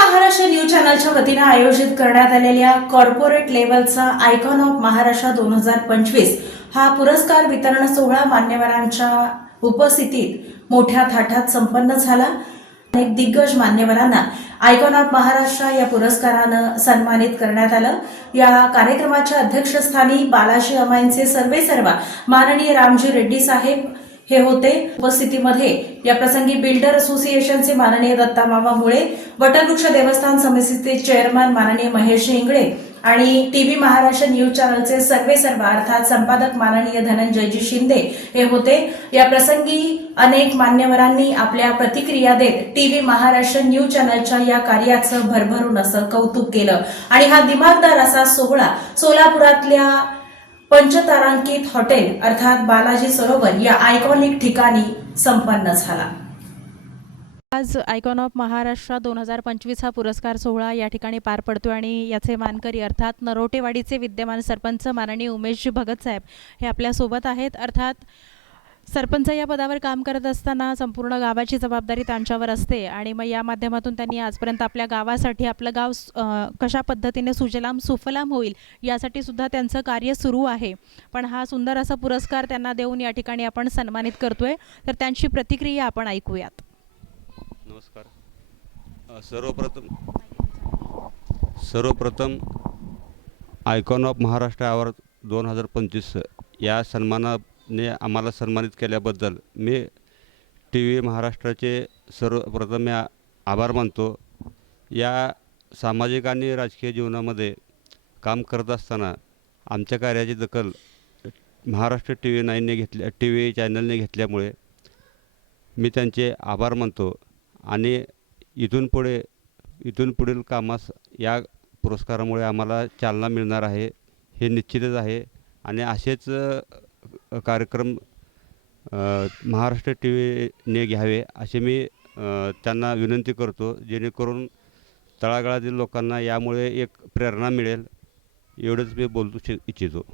Maharashtra news चॅनलच्या वतीने आयोजित करण्यात आलेल्या कॉर्पोरेट लेव्हलचा आयकॉन ऑफ महाराष्ट्र 2025 हा पुरस्कार वितरण सोहळा मान्यवरांच्या उपस्थितीत मोठ्या थाटात संपन्न झाला। अनेक दिग्गज मान्यवरांना आयकॉन ऑफ महाराष्ट्र या पुरस्कारानं सन्मानित करण्यात आलं। या कार्यक्रमाच्या अध्यक्षस्थानी बालाजी अमाईंचे सर्वेसर्वा माननीय रामजी रेड्डी साहेब हे होते। उपस्थितीमध्ये या प्रसंगी बिल्डर असोसिएशनचे माननीय दत्तामामा मुळे, वटवृक्ष देवस्थान समितीचे चेअरमन माननीय महेश इंगळे आणि टीव्ही महाराष्ट्र न्यूज चॅनलचे सर्वेसर्वा अर्थात संपादक माननीय धनंजयजी शिंदे हे होते। या प्रसंगी अनेक मान्यवरांनी आपल्या प्रतिक्रिया देत टीव्ही महाराष्ट्र न्यूज चॅनलच्या या कार्याचं भरभरून असं कौतुक केलं आणि हा दिमागदार असा सोहळा सोलापुरातल्या पंचतारांकित हॉटेल अर्थात बालाजी सरोवर या आयकॉनिक ठिकाणी संपन्न झाला। आज आयकॉन ऑफ महाराष्ट्र 2025 हा पुरस्कार सोहळा या ठिकाणी पार पडतो आणि याचे मानकरी अर्थात नरोटेवाडीचे विद्यमान सरपंच माननीय उमेशजी भगत साहेब हे आपल्या सोबत आहेत। अर्थात सरपंच या पदावर काम करत असताना संपूर्ण गावाची जबाबदारी त्यांच्यावर असते आणि मग या माध्यमातून त्यांनी आजपर्यंत आपल्या गावासाठी आपलं गाव कशा पद्धतीने सुजलाम सुफलाम होईल यासाठी सुद्धा त्यांचं कार्य सुरू आहे। पण हा सुंदर असा पुरस्कार त्यांना देऊन या ठिकाणी आपण सन्मानित करतोय, तर त्यांची प्रतिक्रिया आपण ऐकूयात। नमस्कार। सर्वप्रथम आयकॉन ऑफ महाराष्ट्र अवॉर्ड 2025 या सन्मानाने आम्हाला सन्मानित केल्याबद्दल मी टीव्ही महाराष्ट्राचे सर्वप्रथम आभार मानतो। या सामाजिक आणि राजकीय जीवनामध्ये काम करत असताना आमच्या कार्याची दखल महाराष्ट्र टीव्ही 9ने टीव्ही चॅनलने घेतल्यामुळे मी त्यांचे आभार मानतो आणि इथून पुढील कामास या पुरस्कारामुळे आम्हाला चालना मिळणार आहे हे निश्चितच आहे आणि असेच कार्यक्रम महाराष्ट्र टीव्हीने घ्यावे असे मी त्यांना विनंती करतो, जेणेकरून तळागाळातील लोकांना यामुळे एक प्रेरणा मिळेल। एवढंच मी बोलू इच्छितो।